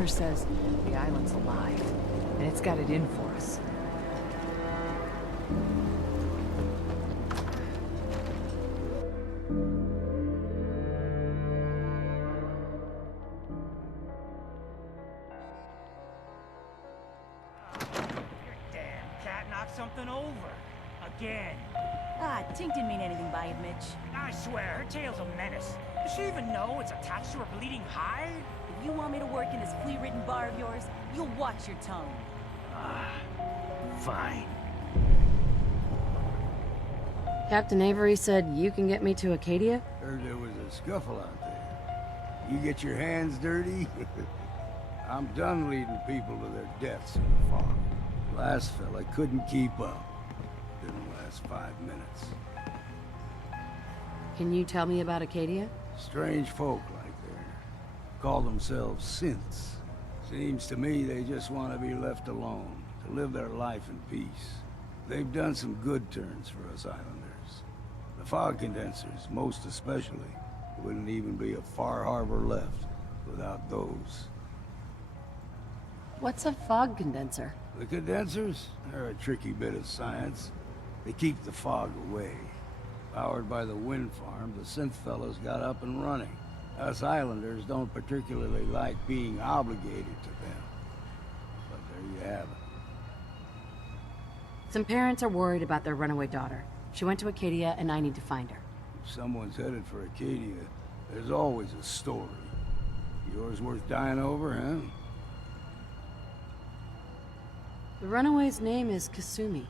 governor says the island's alive, and it's got it in for us. Something over. Again. Ah, Tink didn't mean anything by it, Mitch. I swear, her tail's a menace. Does she even know it's attached to her bleeding hide? If you want me to work in this flea-ridden bar of yours, you'll watch your tongue. Fine. Captain Avery said you can get me to Acadia? Heard there was a scuffle out there. You get your hands dirty? I'm done leading people to their deaths in the fog. Last fella couldn't keep up. Didn't last 5 minutes. Can you tell me about Acadia? Strange folk like there. Call themselves Synths. Seems to me they just want to be left alone, to live their life in peace. They've done some good turns for us islanders. The fog condensers, most especially, wouldn't even be a Far Harbor left without those. What's a fog condenser? The condensers are a tricky bit of science. They keep the fog away. Powered by the wind farm, the synth fellows got up and running. Us islanders don't particularly like being obligated to them. But there you have it. Some parents are worried about their runaway daughter. She went to Acadia and I need to find her. If someone's headed for Acadia, there's always a story. Yours worth dying over, huh? The runaway's name is Kasumi.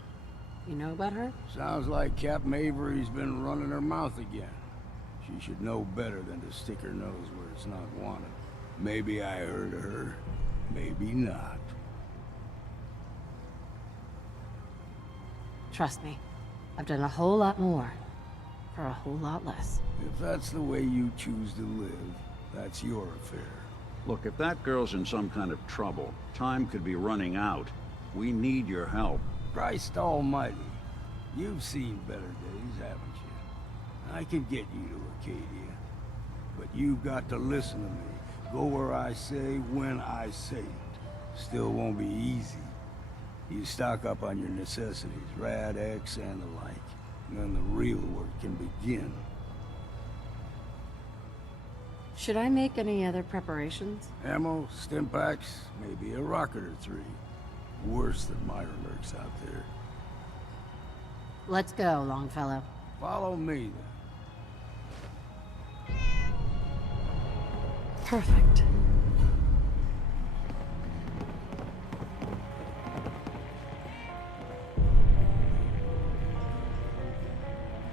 You know about her? Sounds like Captain Avery's been running her mouth again. She should know better than to stick her nose where it's not wanted. Maybe I heard of her, maybe not. Trust me, I've done a whole lot more for a whole lot less. If that's the way you choose to live, that's your affair. Look, if that girl's in some kind of trouble, time could be running out. We need your help. Christ almighty, you've seen better days, haven't you? I can get you to Acadia, but you've got to listen to me. Go where I say, when I say it. Still won't be easy. You stock up on your necessities, Rad, X, and the like. And then the real work can begin. Should I make any other preparations? Ammo, stim packs, maybe a rocket or 3. Worse than Myra lurks out there. Let's go, Longfellow. Follow me, then. Perfect.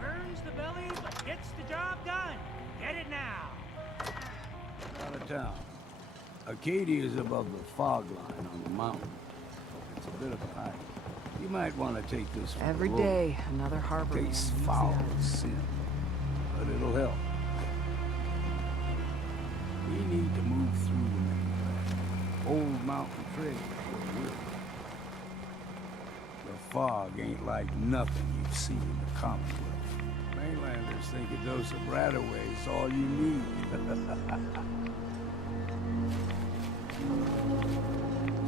Burns the belly, but gets the job done. Get it now. Out of town. Acadia is above the fog line on the mountain. It's a bit of a hike. You might want to take this for Every the road. day, another harbor. Tastes foul as sin, but it'll help. We need to move through the mainland. Old mountain trail is where we're. The fog ain't like nothing you've seen in the Commonwealth. Mainlanders think a dose of Radaway is all you need.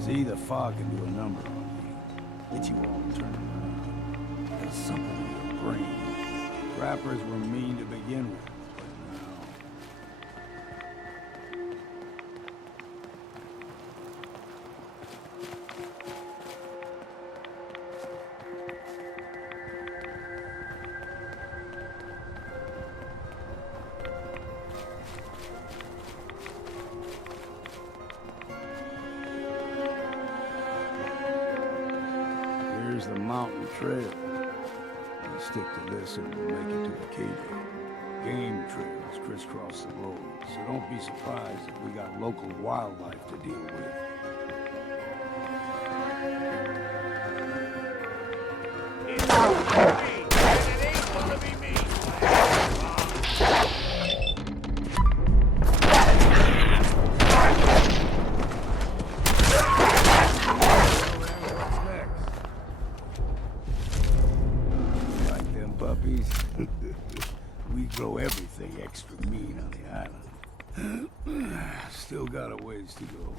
See, the fog can do a number on you. Get you all turned around. There's something in your brain. Rappers were mean to begin with, but now... Here's the mountain trail. We stick to this and we'll make it to Acadia. Game trails crisscross the road, so don't be surprised if we got local wildlife to deal with. We grow everything extra mean on the island. Still got a ways to go.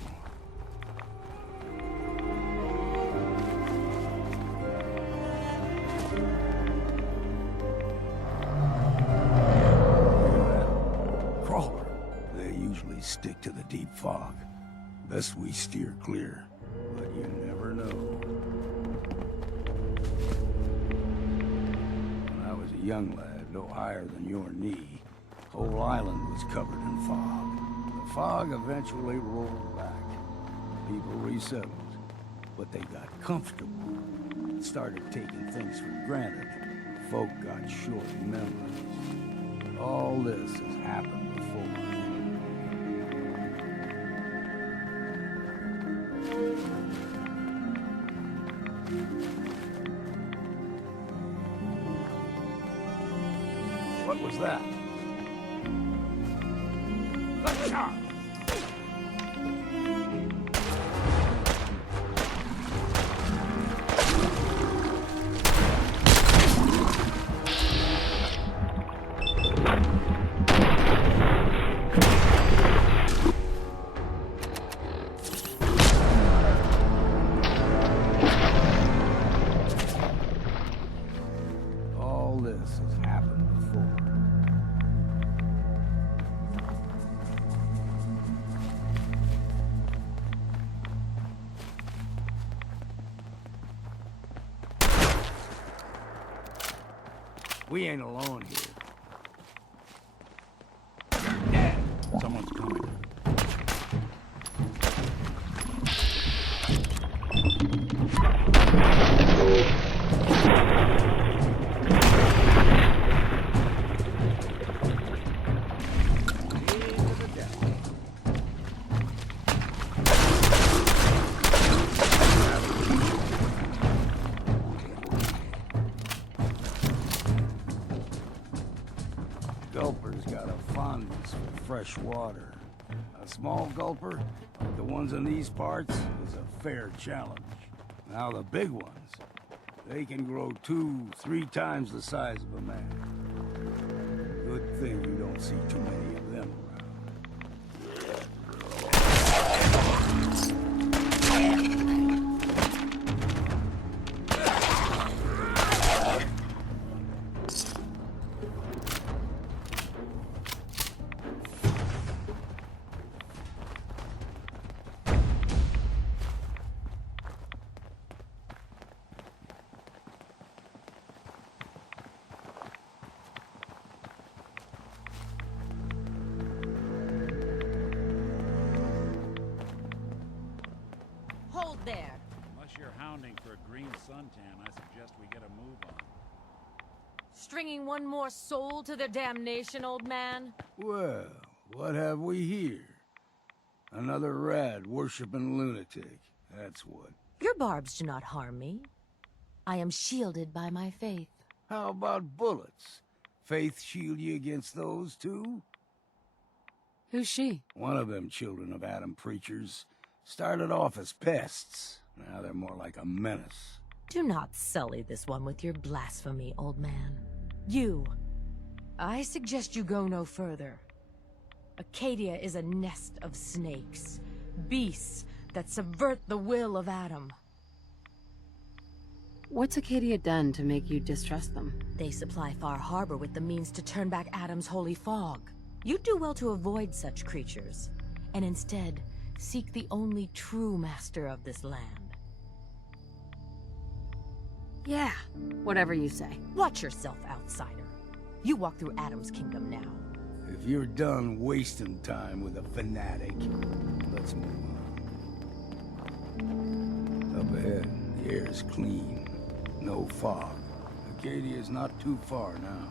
stick to the deep fog. Best we steer clear, but you never know. When I was a young lad, no higher than your knee, whole island was covered in fog. The fog eventually rolled back. People resettled, but they got comfortable. Started taking things for granted. Folk got short memories. All this has happened before. What was that? Let's We ain't alone here. You're dead! Someone's coming. Gulper's got a fondness for fresh water. A small gulper, like the ones in these parts, is a fair challenge. Now the big ones, they can grow 2-3 times the size of a man. Good thing you don't see too many of them around. Hold there. Unless you're hounding for a green suntan, I suggest we get a move on. Stringing one more soul to their damnation, old man? Well, what have we here? Another rad worshipping lunatic, that's what. Your barbs do not harm me. I am shielded by my faith. How about bullets? Faith shield you against those too? Who's she? One of them children of Adam preachers started off as pests. Now they're more like a menace. Do not sully this one with your blasphemy, old man. You. I suggest you go no further. Acadia is a nest of snakes. Beasts that subvert the will of Adam. What's Acadia done to make you distrust them? They supply Far Harbor with the means to turn back Adam's holy fog. You'd do well to avoid such creatures, and instead seek the only true master of this land. Yeah, whatever you say. Watch yourself, outsider. You walk through Adam's kingdom now. If you're done wasting time with a fanatic, let's move on. Up ahead, the air is clean. No fog. Acadia's not too far now.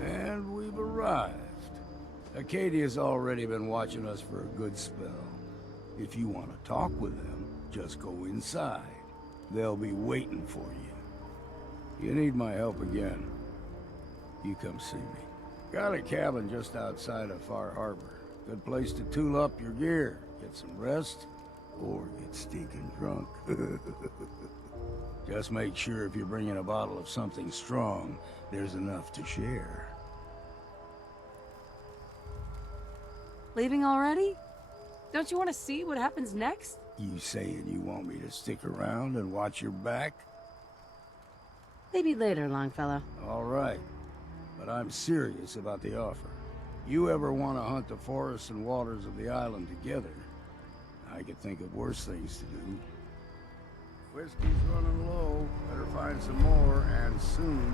And we've arrived. Acadia's already been watching us for a good spell. If you want to talk with them, just go inside. They'll be waiting for you. You need my help again, you come see me. Got a cabin just outside of Far Harbor. Good place to tool up your gear, get some rest, or get stinking drunk. Just make sure if you're bringing a bottle of something strong, there's enough to share. Leaving already? Don't you want to see what happens next? You saying you want me to stick around and watch your back? Maybe later, Longfellow. All right, but I'm serious about the offer. You ever want to hunt the forests and waters of the island together, I could think of worse things to do. Whiskey's running low. Better find some more, and soon.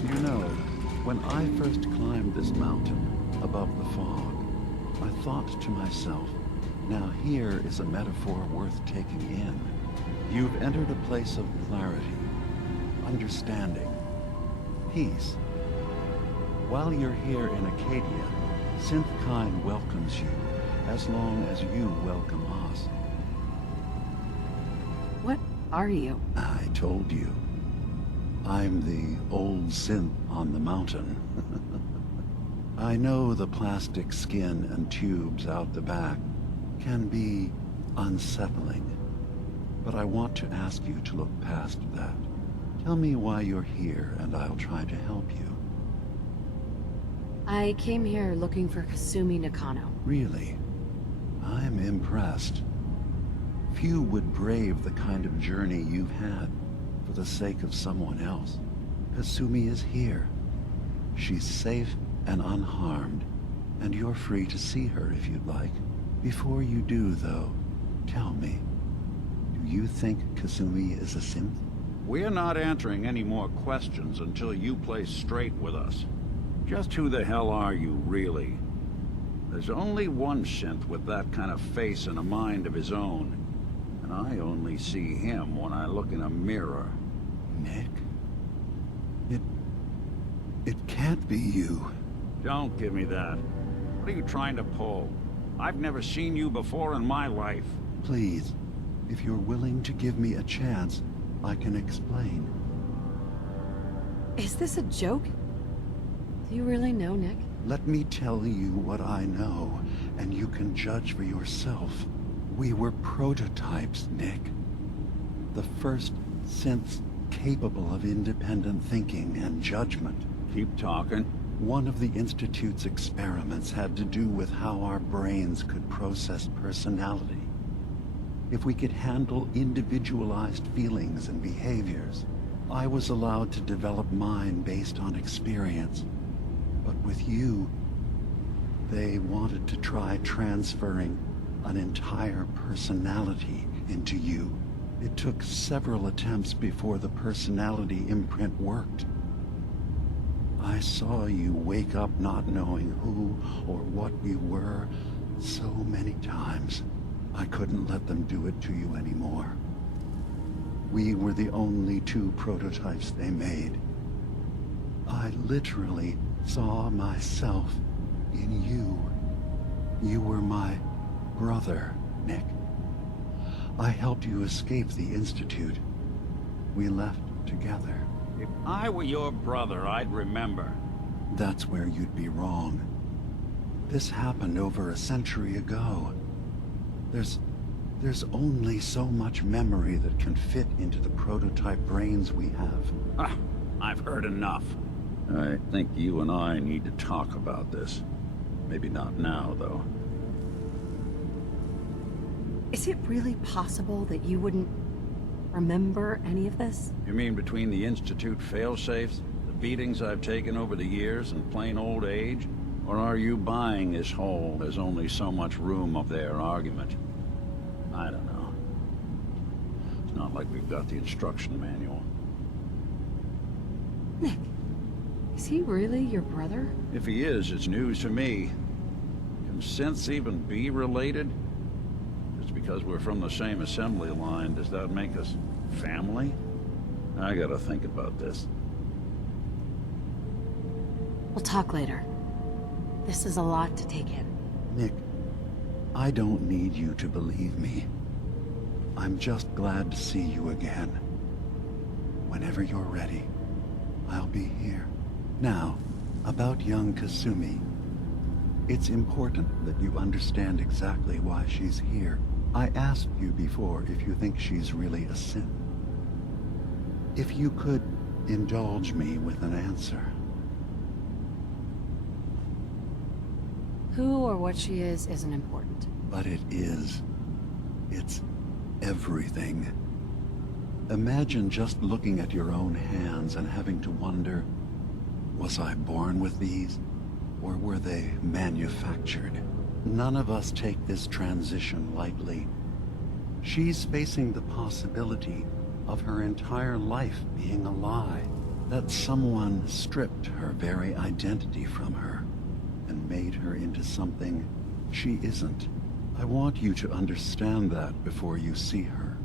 You know, when I first climbed this mountain above the fog, I thought to myself, now here is a metaphor worth taking in. You've entered a place of clarity, understanding, peace. While you're here in Acadia, Synthkind welcomes you as long as you welcome us. What are you? I told you. I'm the old synth on the mountain. I know the plastic skin and tubes out the back can be unsettling, but I want to ask you to look past that. Tell me why you're here, and I'll try to help you. I came here looking for Kasumi Nakano. Really? I'm impressed. Few would brave the kind of journey you've had for the sake of someone else. Kasumi is here. She's safe and unharmed, and you're free to see her if you'd like. Before you do, though, tell me, do you think Kasumi is a synth? We're not answering any more questions until you play straight with us. Just who the hell are you, really? There's only one synth with that kind of face and a mind of his own, and I only see him when I look in a mirror. Nick? It can't be you. Don't give me that. What are you trying to pull? I've never seen you before in my life. Please, if you're willing to give me a chance, I can explain. Is this a joke? Do you really know, Nick? Let me tell you what I know, and you can judge for yourself. We were prototypes, Nick. The first synths capable of independent thinking and judgment. Keep talking. One of the Institute's experiments had to do with how our brains could process personality. If we could handle individualized feelings and behaviors, I was allowed to develop mine based on experience. But with you, they wanted to try transferring an entire personality into you. It took several attempts before the personality imprint worked. I saw you wake up not knowing who or what you were so many times. I couldn't let them do it to you anymore. We were the only two prototypes they made. I literally saw myself in you. You were my brother, Nick. I helped you escape the Institute. We left together. If I were your brother, I'd remember. That's where you'd be wrong. This happened over a century ago. There's only so much memory that can fit into the prototype brains we have. Ah, I've heard enough. I think you and I need to talk about this. Maybe not now, though. Is it really possible that you wouldn't remember any of this? You mean between the Institute failsafes, the beatings I've taken over the years, and plain old age? Or are you buying this whole "there's only so much room up there" argument? I don't know. It's not like we've got the instruction manual. Nick, is he really your brother? If he is, it's news to me. Can synths even be related? Just because we're from the same assembly line, does that make us family? I gotta think about this. We'll talk later. This is a lot to take in. Nick, I don't need you to believe me. I'm just glad to see you again. Whenever you're ready, I'll be here. Now, about young Kasumi. It's important that you understand exactly why she's here. I asked you before if you think she's really a synth. If you could indulge me with an answer. Who or what she is isn't important. But it is. It's everything. Imagine just looking at your own hands and having to wonder, was I born with these? Or were they manufactured? None of us take this transition lightly. She's facing the possibility of her entire life being a lie, that someone stripped her very identity from her and made her into something she isn't. I want you to understand that before you see her.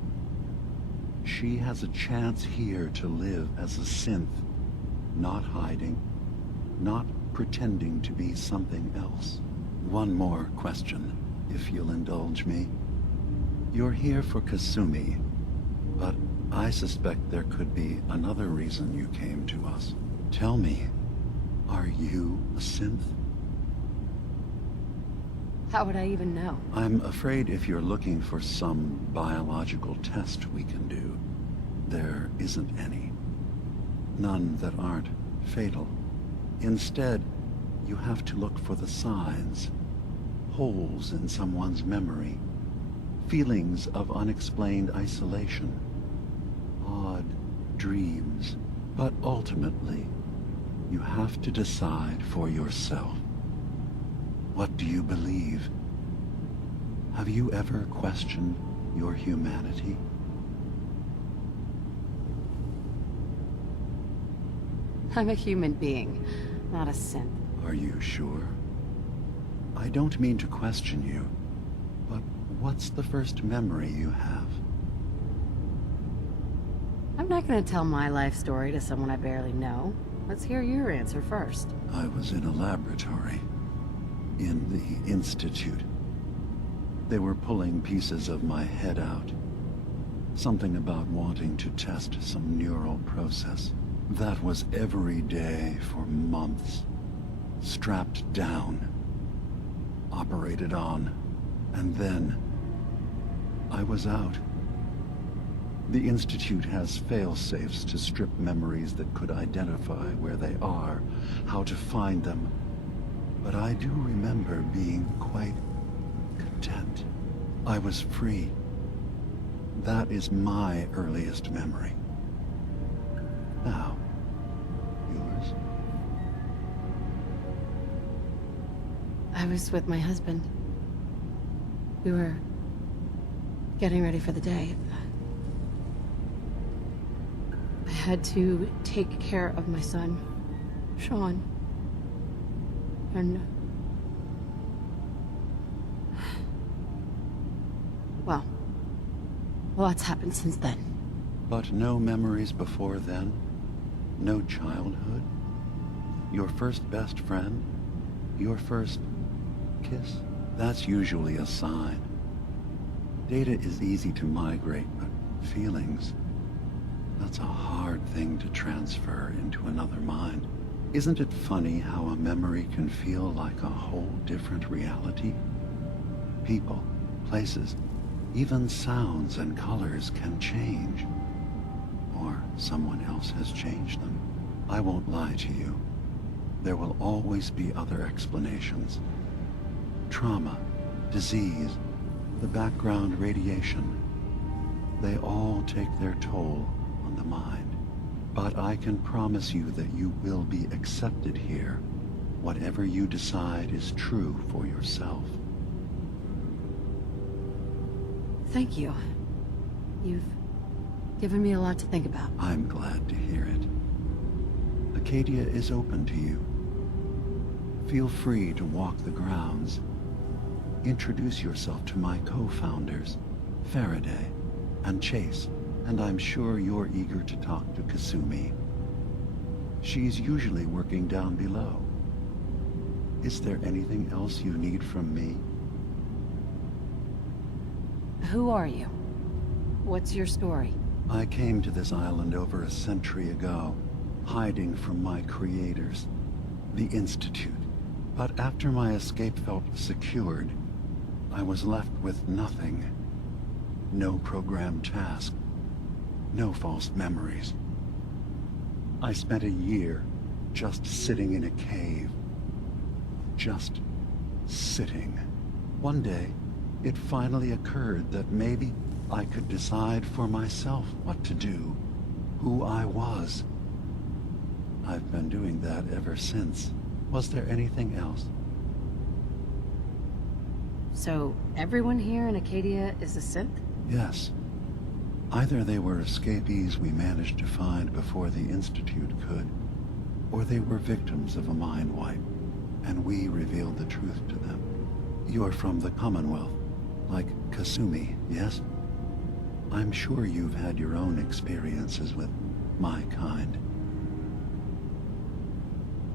She has a chance here to live as a synth, not hiding, not pretending to be something else. One more question, if you'll indulge me. You're here for Kasumi, but I suspect there could be another reason you came to us. Tell me, are you a synth? How would I even know? I'm afraid if you're looking for some biological test we can do, there isn't any. None that aren't fatal. Instead, you have to look for the signs, holes in someone's memory, feelings of unexplained isolation, odd dreams. But ultimately, you have to decide for yourself. What do you believe? Have you ever questioned your humanity? I'm a human being, not a synth. Are you sure? I don't mean to question you, but what's the first memory you have? I'm not gonna tell my life story to someone I barely know. Let's hear your answer first. I was in a laboratory. In the Institute. They were pulling pieces of my head out. Something about wanting to test some neural process. That was every day for months. Strapped down. Operated on. And then I was out. The Institute has fail-safes to strip memories that could identify where they are, how to find them. But I do remember being quite content. I was free. That is my earliest memory. Now, yours? I was with my husband. We were getting ready for the day. I had to take care of my son, Sean. And... well, lots happened since then. But no memories before then? No childhood? Your first best friend? Your first kiss? That's usually a sign. Data is easy to migrate, but feelings... that's a hard thing to transfer into another mind. Isn't it funny how a memory can feel like a whole different reality? People, places, even sounds and colors can change. Or someone else has changed them. I won't lie to you. There will always be other explanations. Trauma, disease, the background radiation. They all take their toll on the mind. But I can promise you that you will be accepted here, whatever you decide is true for yourself. Thank you. You've given me a lot to think about. I'm glad to hear it. Acadia is open to you. Feel free to walk the grounds. Introduce yourself to my co-founders, Faraday and Chase. And I'm sure you're eager to talk to Kasumi. She's usually working down below. Is there anything else you need from me? Who are you? What's your story? I came to this island over a century ago, hiding from my creators, the Institute. But after my escape felt secured, I was left with nothing. No programmed task. No false memories. I spent a year just sitting in a cave. Just sitting. One day, it finally occurred that maybe I could decide for myself what to do, who I was. I've been doing that ever since. Was there anything else? So, everyone here in Acadia is a synth? Yes. Either they were escapees we managed to find before the Institute could, or they were victims of a mind wipe, and we revealed the truth to them. You're from the Commonwealth, like Kasumi, yes? I'm sure you've had your own experiences with my kind.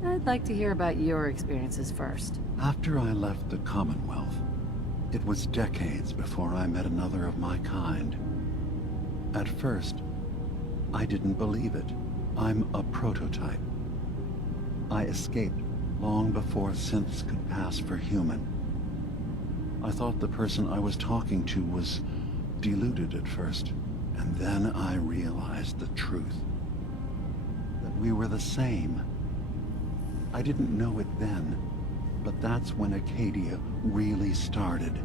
I'd like to hear about your experiences first. After I left the Commonwealth, it was decades before I met another of my kind. At first, I didn't believe it. I'm a prototype. I escaped long before synths could pass for human. I thought the person I was talking to was deluded at first, and then I realized the truth. That we were the same. I didn't know it then, but that's when Acadia really started.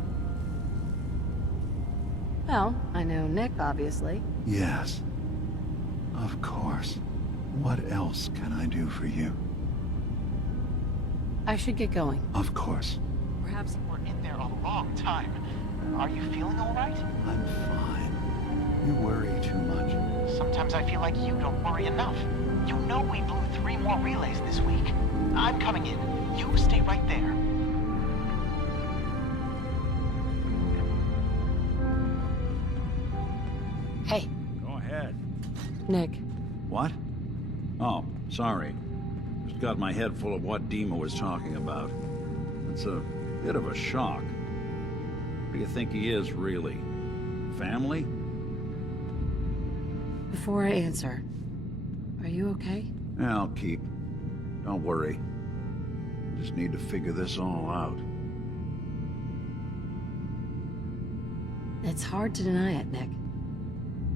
Well, I know Nick, obviously. Yes. Of course. What else can I do for you? I should get going. Of course. Perhaps we're in there a long time. Are you feeling all right? I'm fine. You worry too much. Sometimes I feel like you don't worry enough. You know we blew 3 more relays this week. I'm coming in. You stay right there. Hey, Go ahead. Nick. What? Oh, sorry. Just got my head full of what Dima was talking about. It's a bit of a shock. What do you think he is, really? Family? Before I answer, are you okay? Yeah, I'll keep. Don't worry. Just need to figure this all out. It's hard to deny it, Nick.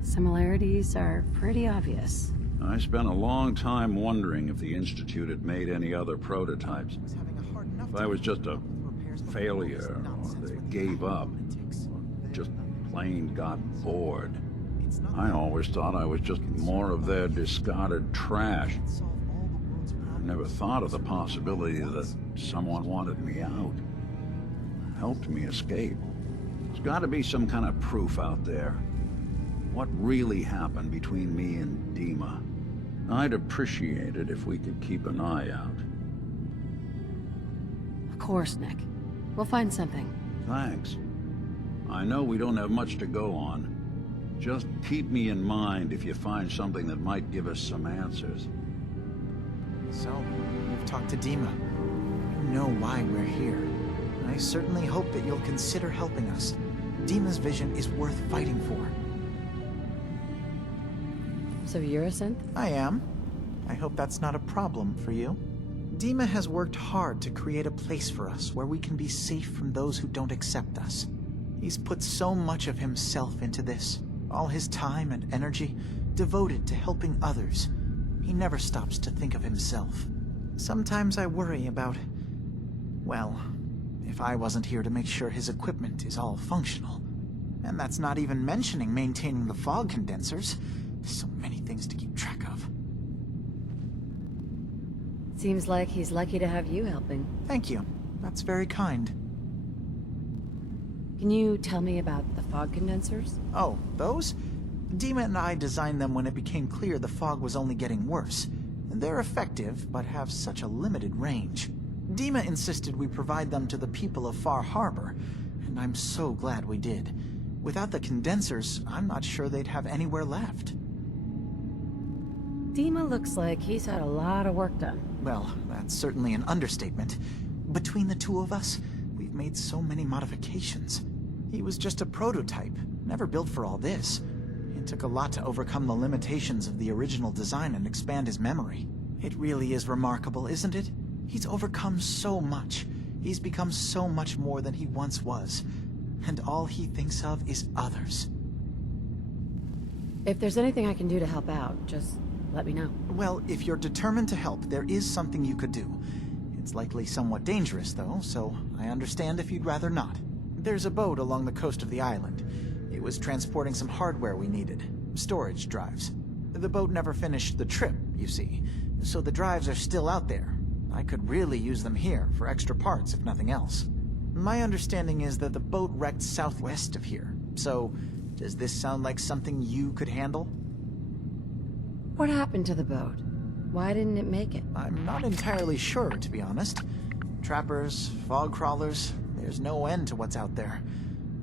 Similarities are pretty obvious. I spent a long time wondering if the Institute had made any other prototypes. If I was just a failure, or they gave up, or just plain got bored. I always thought I was just more of their discarded trash. I never thought of the possibility that someone wanted me out, helped me escape. There's got to be some kind of proof out there. What really happened between me and Dima? I'd appreciate it if we could keep an eye out. Of course, Nick. We'll find something. Thanks. I know we don't have much to go on. Just keep me in mind if you find something that might give us some answers. So, you've talked to Dima. You know why we're here. I certainly hope that you'll consider helping us. Dima's vision is worth fighting for. So you're a synth? I am. I hope that's not a problem for you. Dima has worked hard to create a place for us where we can be safe from those who don't accept us. He's put so much of himself into this, all his time and energy devoted to helping others. He never stops to think of himself. Sometimes I worry about, well, if I wasn't here to make sure his equipment is all functional. And that's not even mentioning maintaining the fog condensers. So many things to keep track of. Seems like he's lucky to have you helping. Thank you. That's very kind. Can you tell me about the fog condensers? Oh, those? Dima and I designed them when it became clear the fog was only getting worse. They're effective, but have such a limited range. Dima insisted we provide them to the people of Far Harbor, and I'm so glad we did. Without the condensers, I'm not sure they'd have anywhere left. Dima looks like he's had a lot of work done. Well, that's certainly an understatement. Between the two of us, we've made so many modifications. He was just a prototype, never built for all this. It took a lot to overcome the limitations of the original design and expand his memory. It really is remarkable, isn't it? He's overcome so much. He's become so much more than he once was. And all he thinks of is others. If there's anything I can do to help out, just let me know. Well, if you're determined to help, there is something you could do. It's likely somewhat dangerous, though, so I understand if you'd rather not. There's a boat along the coast of the island. It was transporting some hardware we needed. Storage drives. The boat never finished the trip, you see, so the drives are still out there. I could really use them here for extra parts, if nothing else. My understanding is that the boat wrecked southwest of here, so does this sound like something you could handle? What happened to the boat? Why didn't it make it? I'm not entirely sure, to be honest. Trappers, fog crawlers, there's no end to what's out there.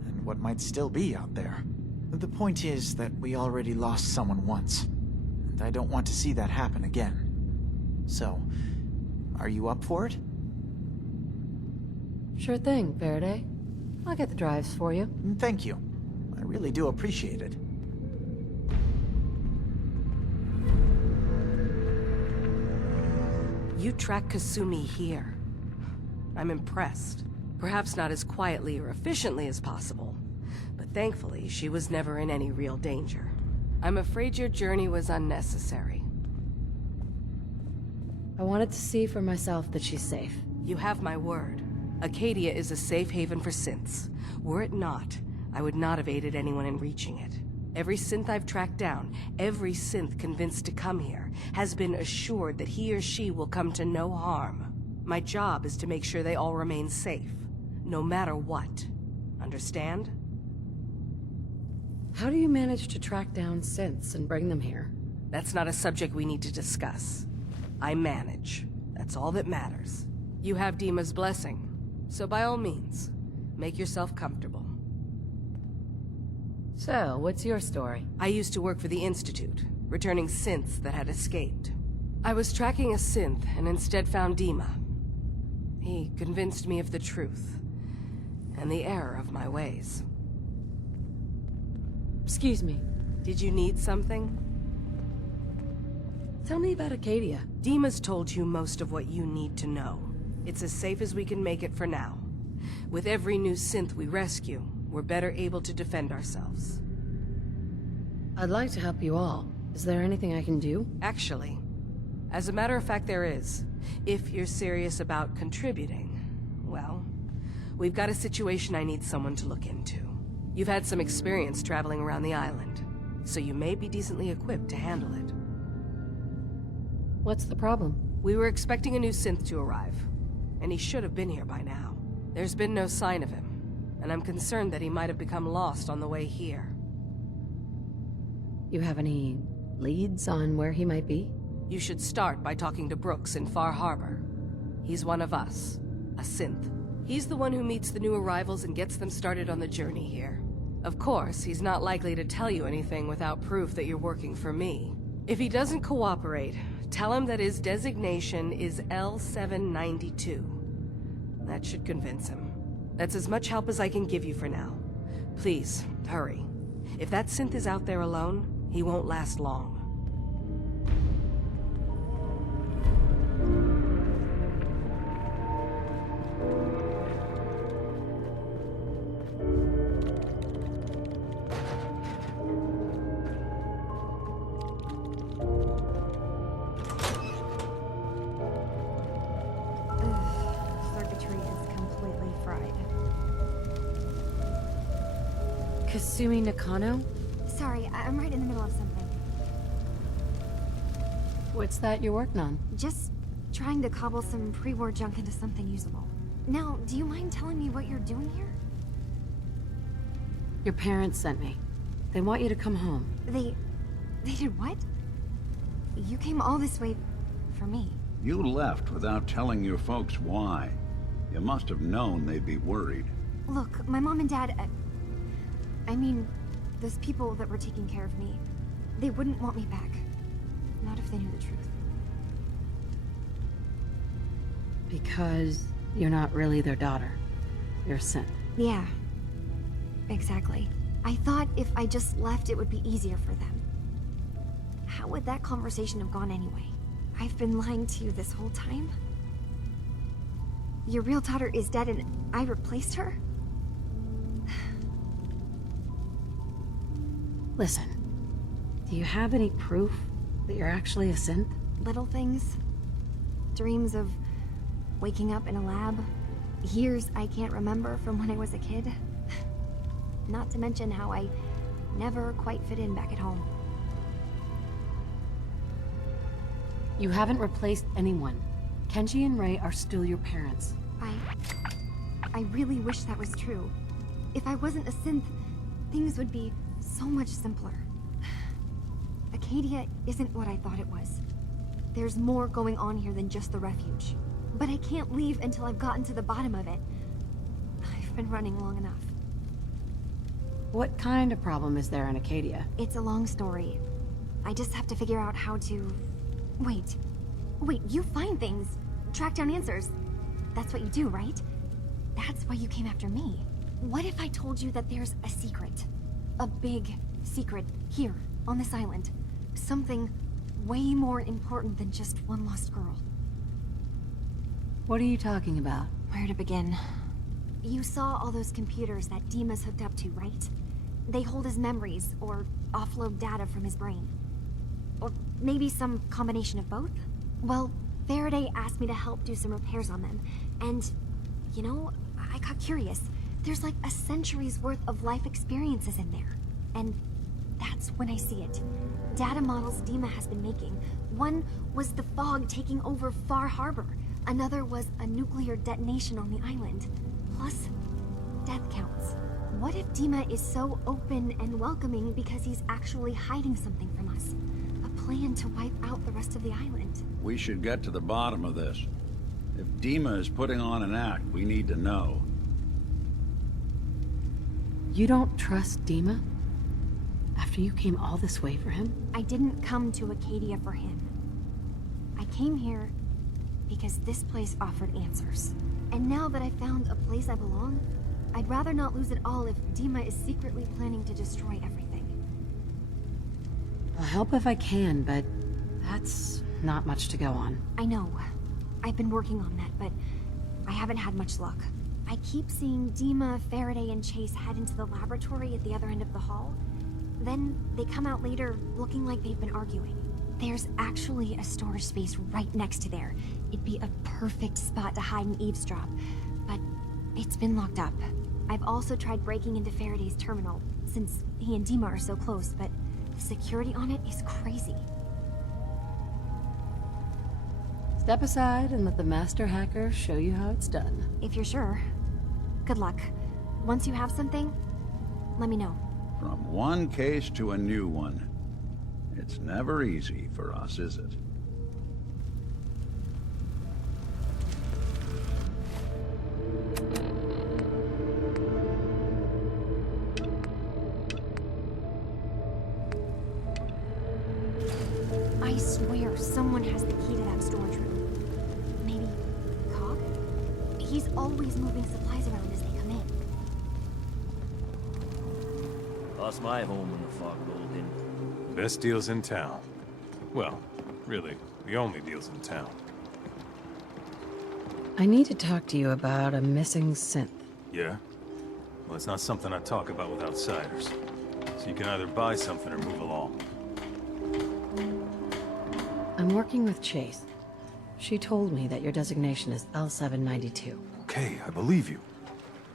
And what might still be out there. The point is that we already lost someone once. And I don't want to see that happen again. So, are you up for it? Sure thing, Faraday. I'll get the drives for you. Thank you. I really do appreciate it. You track Kasumi here. I'm impressed. Perhaps not as quietly or efficiently as possible, but thankfully she was never in any real danger. I'm afraid your journey was unnecessary. I wanted to see for myself that she's safe. You have my word. Acadia is a safe haven for synths. Were it not, I would not have aided anyone in reaching it. Every synth I've tracked down, every synth convinced to come here, has been assured that he or she will come to no harm. My job is to make sure they all remain safe, no matter what. Understand? How do you manage to track down synths and bring them here? That's not a subject we need to discuss. I manage. That's all that matters. You have Dima's blessing, so by all means, make yourself comfortable. So, what's your story? I used to work for the Institute, returning synths that had escaped. I was tracking a synth and instead found Dima. He convinced me of the truth, and the error of my ways. Excuse me. Did you need something? Tell me about Acadia. Dima's told you most of what you need to know. It's as safe as we can make it for now. With every new synth we rescue, we're better able to defend ourselves. I'd like to help you all. Is there anything I can do? Actually, as a matter of fact, there is. If you're serious about contributing, well, we've got a situation I need someone to look into. You've had some experience traveling around the island, so you may be decently equipped to handle it. What's the problem? We were expecting a new synth to arrive, and he should have been here by now. There's been no sign of him, and I'm concerned that he might have become lost on the way here. You have any leads on where he might be? You should start by talking to Brooks in Far Harbor. He's one of us, a synth. He's the one who meets the new arrivals and gets them started on the journey here. Of course, he's not likely to tell you anything without proof that you're working for me. If he doesn't cooperate, tell him that his designation is L792. That should convince him. That's as much help as I can give you for now. Please, hurry. If that synth is out there alone, he won't last long. Circuitry is completely fried. Kasumi Nakano? Sorry, I'm right in the middle of something. What's that you're working on? Just trying to cobble some pre-war junk into something usable. Now, do you mind telling me what you're doing here? Your parents sent me. They want you to come home. They did what? You came all this way for me. You left without telling your folks why. You must have known they'd be worried. Look, my mom and dad... I mean, those people that were taking care of me, they wouldn't want me back. Not if they knew the truth. Because you're not really their daughter. You're a synth. Yeah, exactly. I thought if I just left, it would be easier for them. How would that conversation have gone anyway? I've been lying to you this whole time? Your real daughter is dead and I replaced her? Listen, do you have any proof that you're actually a synth? Little things. Dreams of waking up in a lab. Years I can't remember from when I was a kid. Not to mention how I never quite fit in back at home. You haven't replaced anyone. Kenji and Ray are still your parents. I really wish that was true. If I wasn't a synth, things would be so much simpler. Acadia isn't what I thought it was. There's more going on here than just the refuge. But I can't leave until I've gotten to the bottom of it. I've been running long enough. What kind of problem is there in Acadia? It's a long story. I just have to figure out how to... Wait, you find things. Track down answers. That's what you do, right? That's why you came after me. What if I told you that there's a secret? A big secret here, on this island. Something way more important than just one lost girl. What are you talking about? Where to begin? You saw all those computers that Dima's hooked up to, right? They hold his memories, or offload data from his brain. Or maybe some combination of both? Well, Faraday asked me to help do some repairs on them, and, you know, I got curious. There's like a century's worth of life experiences in there. And that's when I see it. Data models Dima has been making. One was the fog taking over Far Harbor. Another was a nuclear detonation on the island. Plus, death counts. What if Dima is so open and welcoming because he's actually hiding something from us? A plan to wipe out the rest of the island. We should get to the bottom of this. If Dima is putting on an act, we need to know. You don't trust Dima? After you came all this way for him? I didn't come to Acadia for him. I came here because this place offered answers. And now that I found a place I belong, I'd rather not lose it all if Dima is secretly planning to destroy everything. I'll help if I can, but that's not much to go on. I know. I've been working on that, but I haven't had much luck. I keep seeing Dima, Faraday, and Chase head into the laboratory at the other end of the hall. Then they come out later looking like they've been arguing. There's actually a storage space right next to there. It'd be a perfect spot to hide and eavesdrop, but it's been locked up. I've also tried breaking into Faraday's terminal, since he and Dima are so close, but the security on it is crazy. Step aside and let the master hacker show you how it's done. If you're sure. Good luck. Once you have something, let me know. From one case to a new one. It's never easy for us, is it? I swear someone has the key to that storage room. Maybe Cog? He's always moving supplies around as they come in. Lost my home when the fog rolled in. Best deals in town. Well, really, the only deals in town. I need to talk to you about a missing synth. Yeah? Well, it's not something I talk about with outsiders. So you can either buy something or move along. I'm working with Chase. She told me that your designation is L792. Okay, I believe you.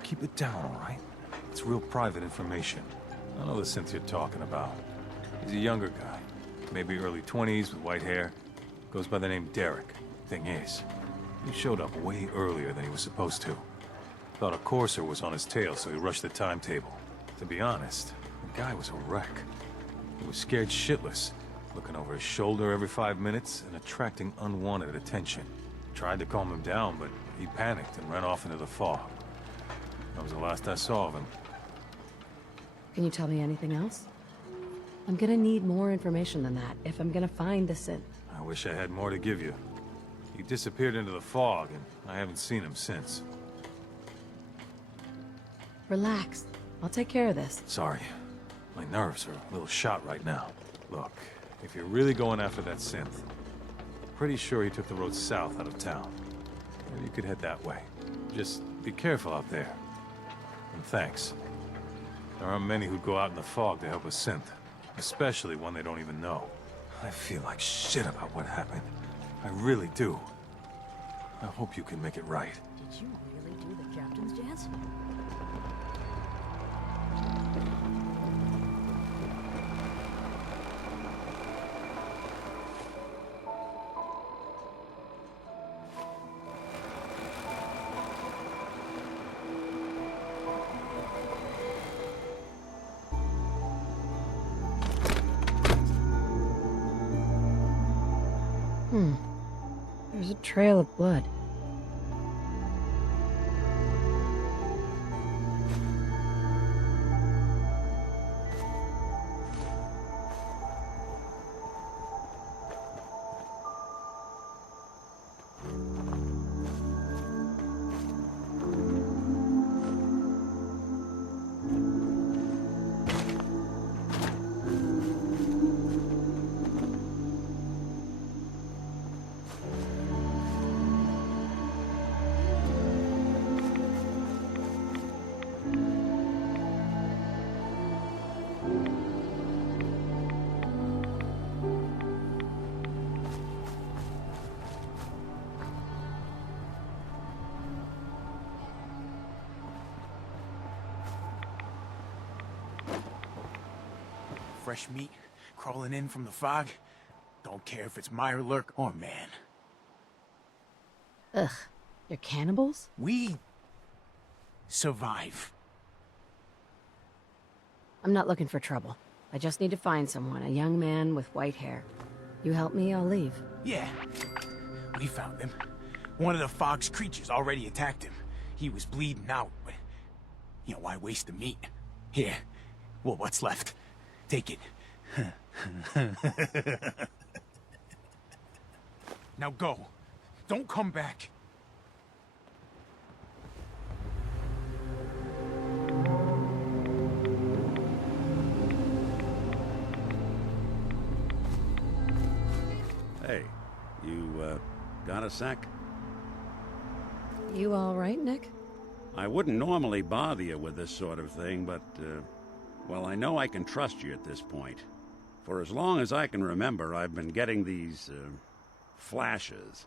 Keep it down, all right? It's real private information. I know the synth you're talking about. He's a younger guy, maybe early 20s with white hair. Goes by the name Derek. Thing is, he showed up way earlier than he was supposed to. Thought a courser was on his tail, so he rushed the timetable. To be honest, the guy was a wreck. He was scared shitless, looking over his shoulder every 5 minutes and attracting unwanted attention. Tried to calm him down, but he panicked and ran off into the fog. That was the last I saw of him. Can you tell me anything else? I'm gonna need more information than that if I'm gonna find the synth. I wish I had more to give you. He disappeared into the fog, and I haven't seen him since. Relax. I'll take care of this. Sorry. My nerves are a little shot right now. Look, if you're really going after that synth, pretty sure he took the road south out of town. Maybe you could head that way. Just be careful out there. And thanks. There aren't many who'd go out in the fog to help a synth, especially one they don't even know. I feel like shit about what happened. I really do. I hope you can make it right. Did you really do the captain's dance? There's a trail of blood. Fresh meat crawling in from the fog. Don't care if it's Mirelurk or man. Ugh. You're cannibals? We survive. I'm not looking for trouble. I just need to find someone, a young man with white hair. You help me, I'll leave. Yeah. We found him. One of the fog's creatures already attacked him. He was bleeding out, but... You know, why waste the meat? Here. Well, what's left? Take it. Now go. Don't come back. Hey, you, got a sec? You all right, Nick? I wouldn't normally bother you with this sort of thing, but, well, I know I can trust you at this point. For as long as I can remember, I've been getting these, flashes.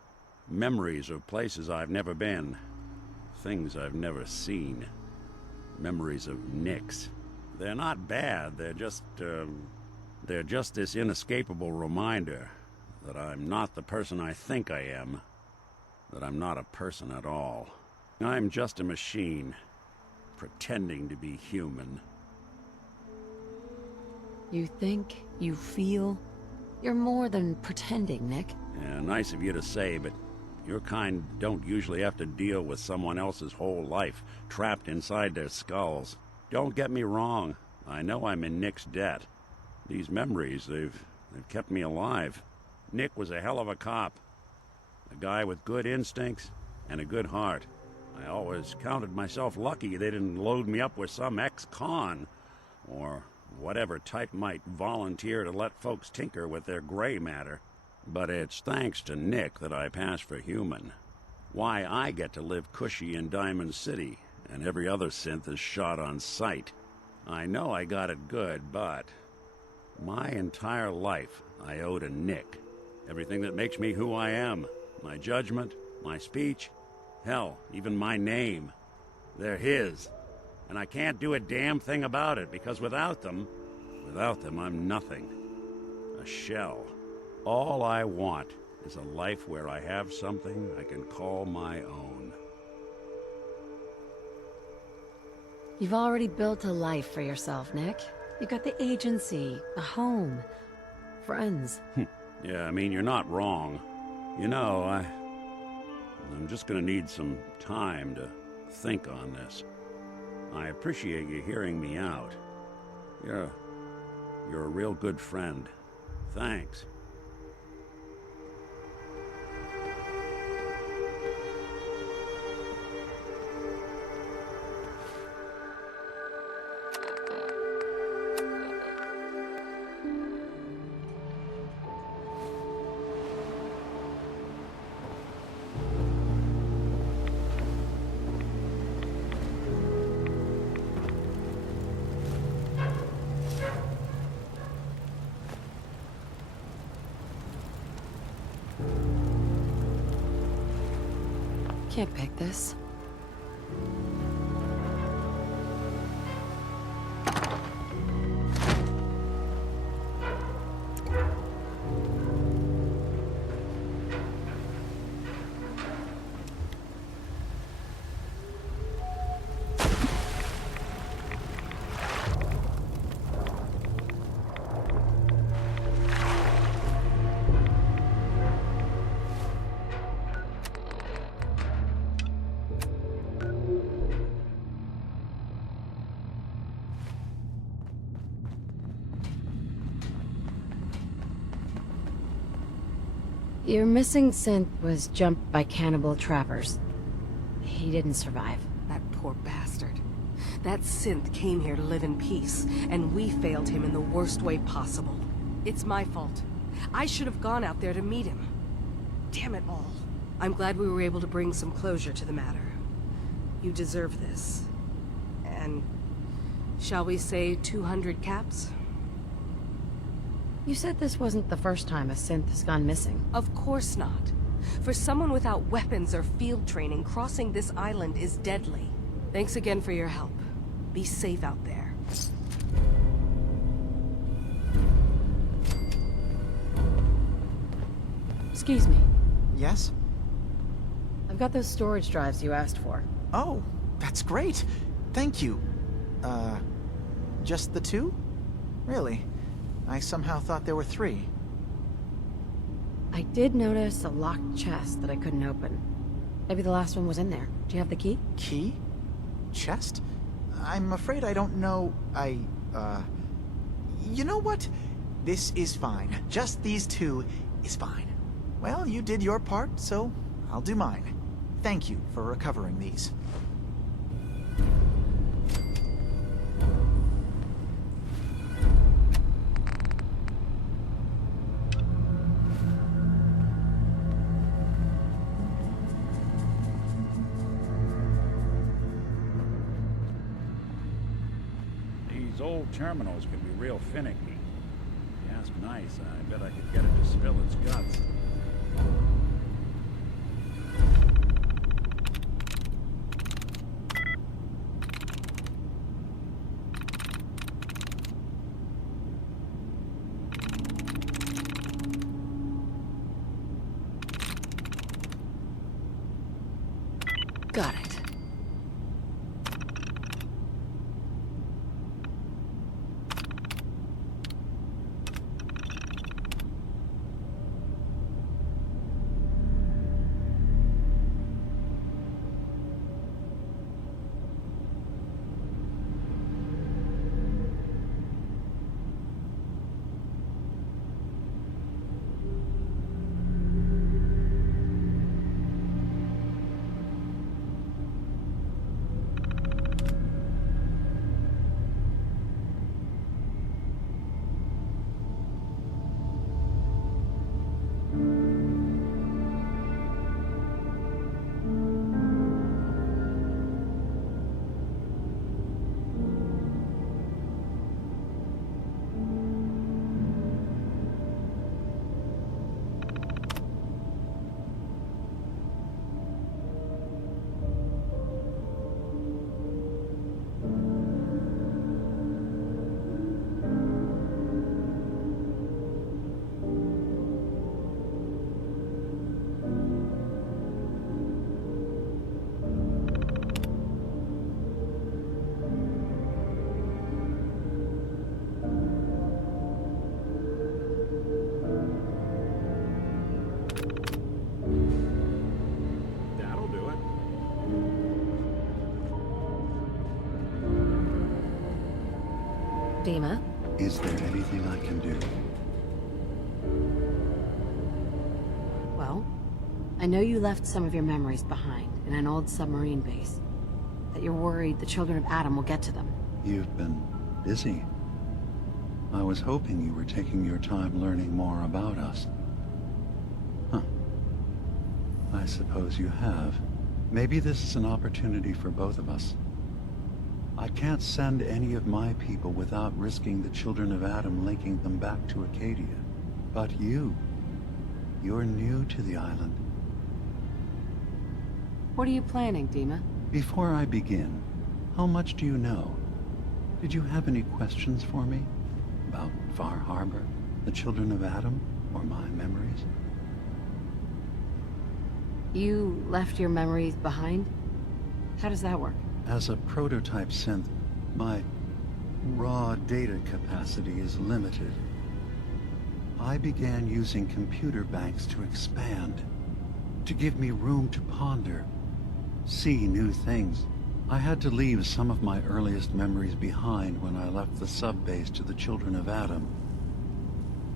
Memories of places I've never been. Things I've never seen. Memories of Nicks. They're not bad, they're just this inescapable reminder that I'm not the person I think I am. That I'm not a person at all. I'm just a machine, pretending to be human. You think, you feel... You're more than pretending, Nick. Yeah, nice of you to say, but your kind don't usually have to deal with someone else's whole life trapped inside their skulls. Don't get me wrong. I know I'm in Nick's debt. These memories, they've kept me alive. Nick was a hell of a cop. A guy with good instincts and a good heart. I always counted myself lucky they didn't load me up with some ex-con, or whatever type might volunteer to let folks tinker with their gray matter. But it's thanks to Nick that I pass for human. Why I get to live cushy in Diamond City, and every other synth is shot on sight. I know I got it good, but my entire life I owe to Nick. Everything that makes me who I am. My judgment, my speech, hell, even my name. They're his. And I can't do a damn thing about it, because without them, I'm nothing. A shell. All I want is a life where I have something I can call my own. You've already built a life for yourself, Nick. You've got the agency, a home, friends. Yeah, I mean, you're not wrong. You know, I'm just gonna need some time to think on this. I appreciate you hearing me out. You're a real good friend. Thanks. can't pick this. Your missing synth was jumped by cannibal trappers. He didn't survive. That poor bastard. That synth came here to live in peace, and we failed him in the worst way possible. It's my fault. I should have gone out there to meet him. Damn it all. I'm glad we were able to bring some closure to the matter. You deserve this. And shall we say 200 caps? You said this wasn't the first time a synth has gone missing. Of course not. For someone without weapons or field training, crossing this island is deadly. Thanks again for your help. Be safe out there. Excuse me. Yes? I've got those storage drives you asked for. Oh, that's great. Thank you. Just the 2? Really? I somehow thought there were 3. I did notice a locked chest that I couldn't open. Maybe the last one was in there. Do you have the key? Key? Chest? I'm afraid I don't know. You know what? This is fine. Just these 2 is fine. Well, you did your part, so I'll do mine. Thank you for recovering these. These old terminals can be real finicky. If you ask nice, I bet I could get it to spill its guts. Got it. Dima? Is there anything I can do? Well, I know you left some of your memories behind in an old submarine base. That you're worried the children of Adam will get to them. You've been busy. I was hoping you were taking your time learning more about us. Huh. I suppose you have. Maybe this is an opportunity for both of us. I can't send any of my people without risking the children of Adam linking them back to Acadia. But you're new to the island. What are you planning, Dima? Before I begin, how much do you know? Did you have any questions for me? About Far Harbor, the Children of Adam, or my memories? You left your memories behind? How does that work? As a prototype synth, my raw data capacity is limited. I began using computer banks to expand, to give me room to ponder, see new things. I had to leave some of my earliest memories behind when I left the sub-base to the Children of Adam.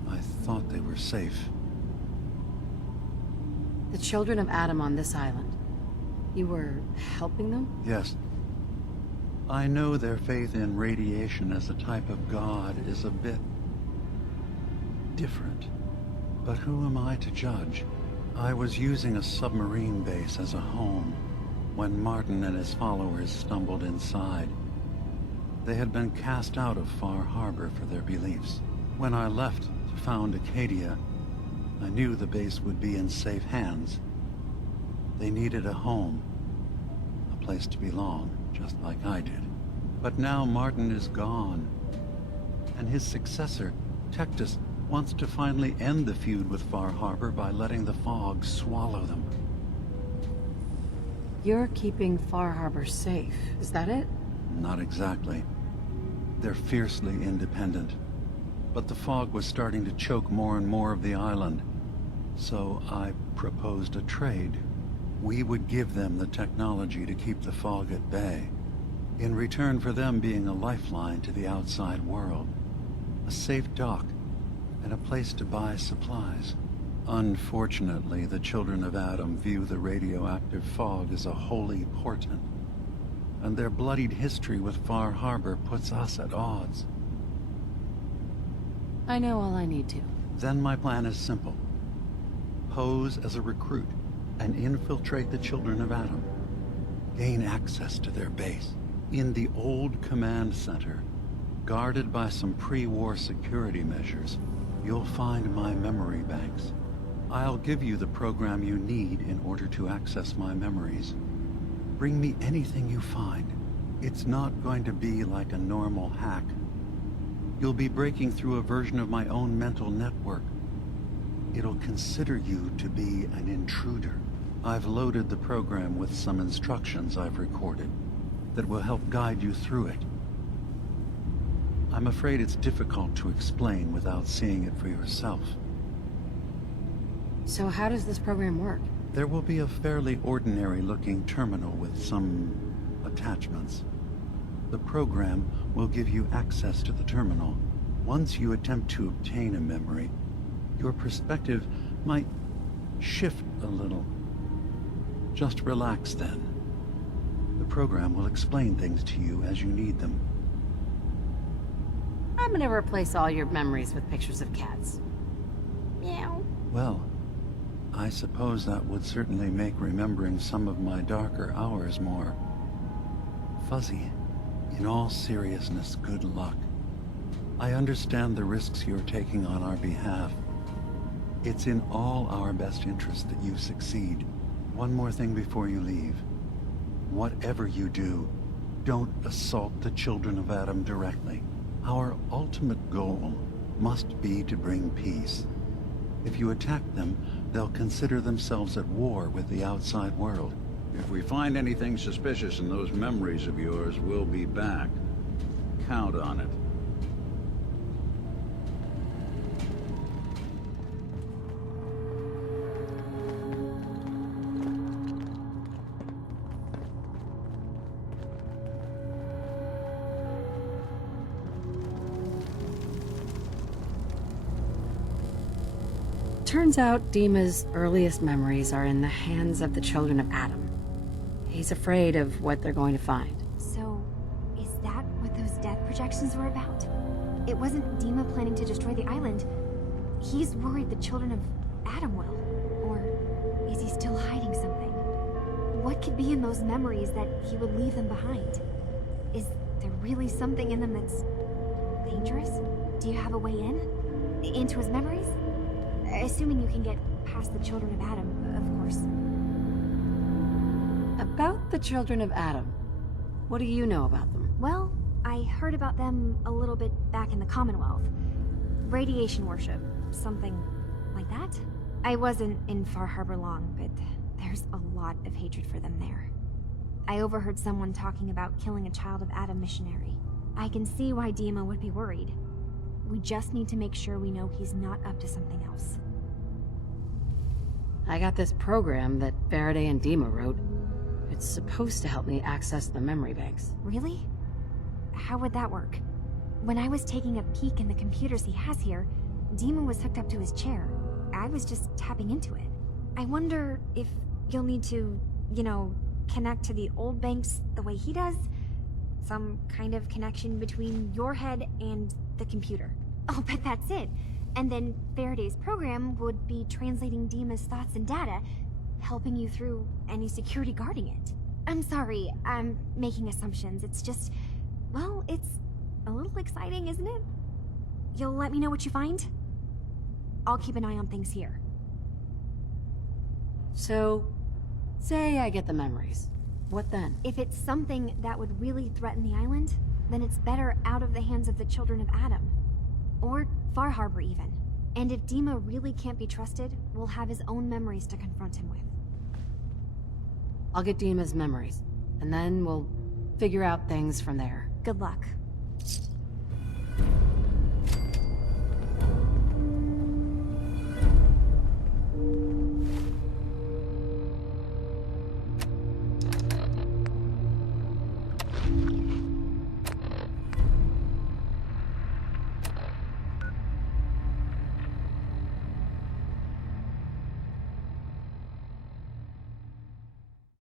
I thought they were safe. The Children of Adam on this island. You were helping them? Yes. I know their faith in radiation as a type of god is a bit different. But who am I to judge? I was using a submarine base as a home when Martin and his followers stumbled inside. They had been cast out of Far Harbor for their beliefs. When I left to found Acadia, I knew the base would be in safe hands. They needed a home, a place to belong, just like I did. But now Martin is gone, and his successor, Tectus, wants to finally end the feud with Far Harbor by letting the fog swallow them. You're keeping Far Harbor safe, is that it? Not exactly. They're fiercely independent. But the fog was starting to choke more and more of the island. So I proposed a trade. We would give them the technology to keep the fog at bay, in return for them being a lifeline to the outside world. A safe dock, and a place to buy supplies. Unfortunately, the Children of Adam view the radioactive fog as a holy portent, and their bloodied history with Far Harbor puts us at odds. I know all I need to. Then my plan is simple. Pose as a recruit and infiltrate the Children of Adam. Gain access to their base. In the old command center, guarded by some pre-war security measures, you'll find my memory banks. I'll give you the program you need in order to access my memories. Bring me anything you find. It's not going to be like a normal hack. You'll be breaking through a version of my own mental network. It'll consider you to be an intruder. I've loaded the program with some instructions I've recorded that will help guide you through it. I'm afraid it's difficult to explain without seeing it for yourself. So how does this program work? There will be a fairly ordinary-looking terminal with some attachments. The program will give you access to the terminal. Once you attempt to obtain a memory, your perspective might shift a little. Just relax then. The program will explain things to you as you need them. I'm gonna replace all your memories with pictures of cats. Meow. Well, I suppose that would certainly make remembering some of my darker hours more fuzzy. In all seriousness, good luck. I understand the risks you're taking on our behalf. It's in all our best interest that you succeed. One more thing before you leave. Whatever you do, don't assault the Children of Adam directly. Our ultimate goal must be to bring peace. If you attack them, they'll consider themselves at war with the outside world. If we find anything suspicious in those memories of yours, we'll be back. Count on it. Turns out Dima's earliest memories are in the hands of the Children of Adam. He's afraid of what they're going to find. So, is that what those death projections were about? It wasn't Dima planning to destroy the island. He's worried the Children of Adam will. Or is he still hiding something? What could be in those memories that he would leave them behind? Is there really something in them that's dangerous? Do you have a way in? Into his memories? Assuming you can get past the Children of Adam, of course. About the Children of Adam. What do you know about them? Well, I heard about them a little bit back in the Commonwealth. Radiation worship, something like that. I wasn't in Far Harbor long, but there's a lot of hatred for them there. I overheard someone talking about killing a Child of Adam missionary. I can see why Dima would be worried. We just need to make sure we know he's not up to something else. I got this program that Faraday and Dima wrote. It's supposed to help me access the memory banks. Really? How would that work? When I was taking a peek in the computers he has here, Dima was hooked up to his chair. I was just tapping into it. I wonder if you'll need to, connect to the old banks the way he does? Some kind of connection between your head and the computer. Oh, but that's it. And then Faraday's program would be translating Dima's thoughts and data, helping you through any security guarding it. I'm sorry, I'm making assumptions. It's just, well, it's a little exciting, isn't it? You'll let me know what you find? I'll keep an eye on things here. So, say I get the memories. What then? If it's something that would really threaten the island, then it's better out of the hands of the Children of Adam. Or Far Harbor, even. And if Dima really can't be trusted, we'll have his own memories to confront him with. I'll get Dima's memories, and then we'll figure out things from there. Good luck.